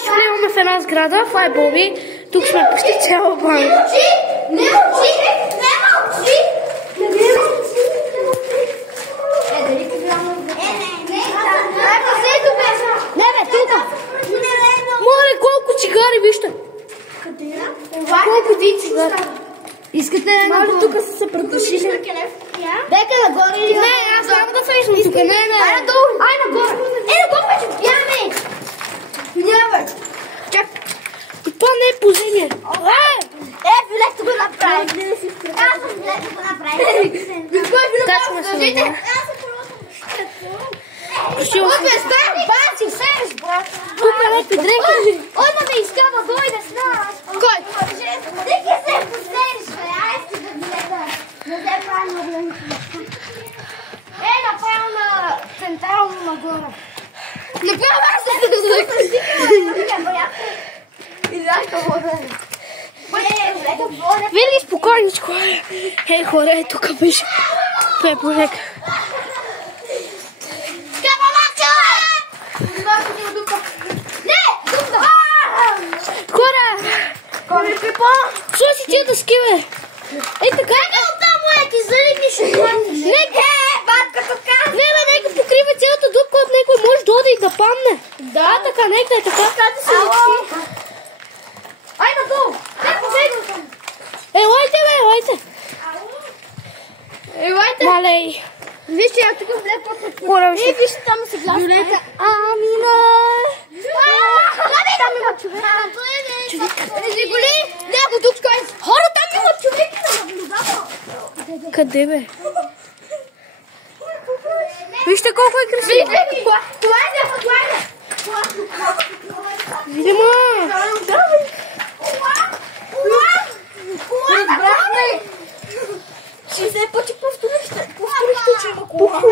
ще влизаме в една сграда, това е Боби. Тук сме почти цяла банка. Не мълчи! Море, колко цигари, вижте! Колко ви цигари? Искате да Може тук са се предушили. Дека нагоре или... Не, аз няма да влезам тук. Не. Ай надолу! Ай нагоре! Нагоре вече бягаме! Няма! Чак. Това не е поземие. Билето го направи. Аз съм билето го направи. Качваме се на горе. Тук е някакви дрехи. Ой, да ме изкава, дойде с нас. Кой? Нека се посериш, бе. Айде да билета. Не се правилно гледам. Направо на централно нагоре. Направо аз се държа. Вили спокойничко. Ей, хора, тук беше Пепорек. Хора! Що си тия дъски, бе? Ей, така е? Нека покрива цялата дупка, от някой може да оде и да падне. Да, така, нека е така. Ай, надолу! Елайте, бе, елайте. Елайте! Малей. Вижте, я тук влепват. Хора, вижте. Вижте, там се гласа. Юлета, Амина. Там има човек. Жигули, някой тук скай. Хора, там има човек. Къде, бе? Вижте колко е красиво. Това е. Видима. Разбрахме. 60 пъти повторихте, че има кола.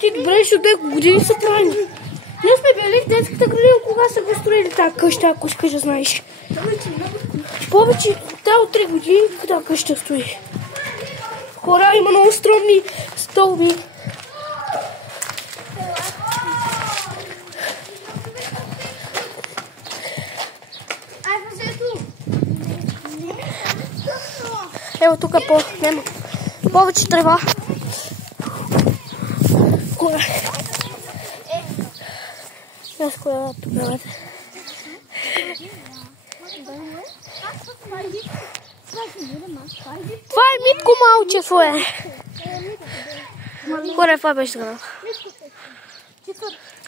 Ти добре, защото от години са трайни. Ние сме били в детската градина, кога са го строили тази къща, ако искаш да знаеш. Повече, от 3 години, тази къща стои. Хора, има много стръмни стълби. Ево тук нема повече трева. Хора. Аз коя тук вътре. Това е Митко малче свое. Хора, това беше града.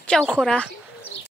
Чао, хора.